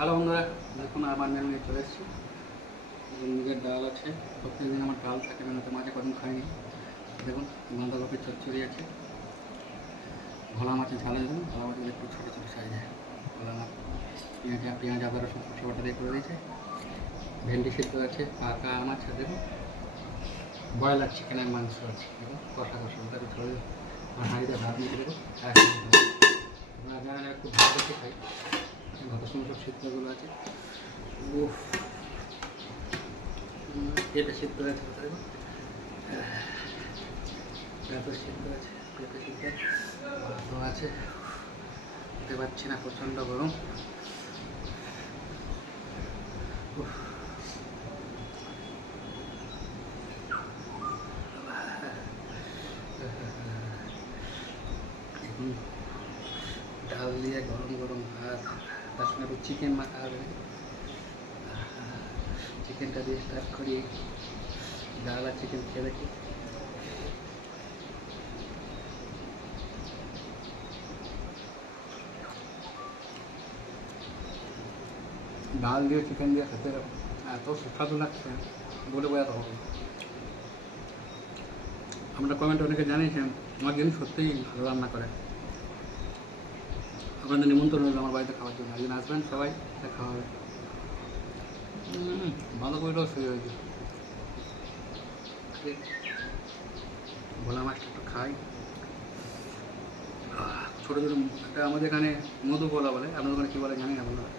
Hello বন্ধুরা, দেখুন আমার মেনু নিয়ে চলে এসেছি। মুগের ডাল আছে, প্রত্যেকদিন আমার ডাল থাকে মেনুতে, মাঝে কদিন খাইনি। দেখুন বাঁধাকপির চচ্চড়ি আছে, ভোলা মাছের ঝালে দেখুন, ভোলা মাছের একটু ছোটো ছোটো সাইজে ভোলা মাছ, পেঁয়াজ আদা রসুন সরষে বাটা দিয়ে করে দিয়েছে। ভেন্ডি সিদ্ধ আছে, পাকা আম আছে, দেখুন ব্রয়লার চিকেনের মাংস আছে, দেখুন কষা কষা ওটাকে ছড়ে আমার হাঁড়িতে ভাত নিয়ে দেখুন। আপনারা জানেন একটু ভাত বেশি খাই, ভাতের সঙ্গে সব সিদ্ধগুলো আছে। উফ, পেঁপে সিদ্ধ আছে, পেঁপে সিদ্ধ আছে, পেঁপে সিদ্ধ ভাতও আছে। খেতে পারছি না, প্রচণ্ড গরম। ডাল দিয়ে গরম গরম ভাত, তার সঙ্গে একটু চিকেন মাখা হবে। চিকেনটা দিয়ে স্টার্ট করি, ডাল আর চিকেন খেয়ে দেখি। ডাল দিয়ে চিকেন দিয়ে খেতে এত সুস্বাদু লাগছে, বলে বোঝাতে হবে। আমরা কমেন্টে অনেকে জানিয়েছেন আমার জিনিস সত্যিই ভালো রান্না করে। আপনাদের নিমন্ত্রণ হলো আমার বাড়িতে খাওয়ার জন্য, একদিন আসবেন সবাই, খাওয়া হবে। বাঁধাকপিটাও শুয়ে হয়েছে। ভোলা মাছটা একটু খাই, ছোটো ছোটো, এটা আমাদের এখানে মধু ভোলা বলে, আপনাদের ওখানে কী বলে জানি না বন্ধুরা।